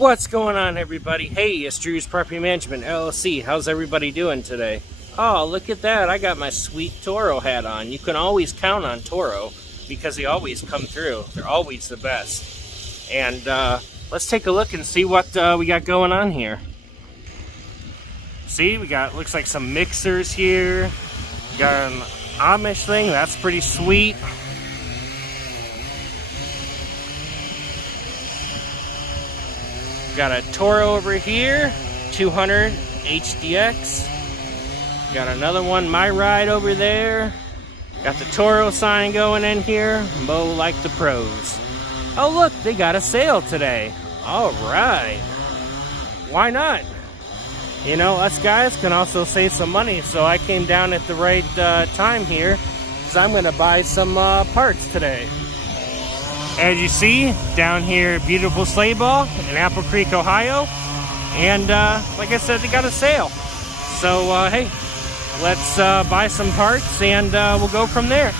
What's going on, everybody? Hey, it's Drew's Property Management LLC. How's everybody doing today? Oh, look at that. I got my sweet Toro hat on. You can always count on Toro because they always come through. They're always the best. And let's take a look and see what we got going on here. See, we got, looks like some mixers here. Got an Amish thing. That's pretty sweet. Got a Toro over here, 200 HDX. Got another one, My Ride, over there. Got the Toro sign going in here. Mow like the pros. Oh look, they got a sale today. All right. Why not? You know, us guys can also save some money, so I came down at the right time here because I'm going to buy some parts today. As you see, down here, beautiful sleigh ball in Apple Creek, Ohio. And like I said, they got a sale. So, hey, let's buy some parts and we'll go from there.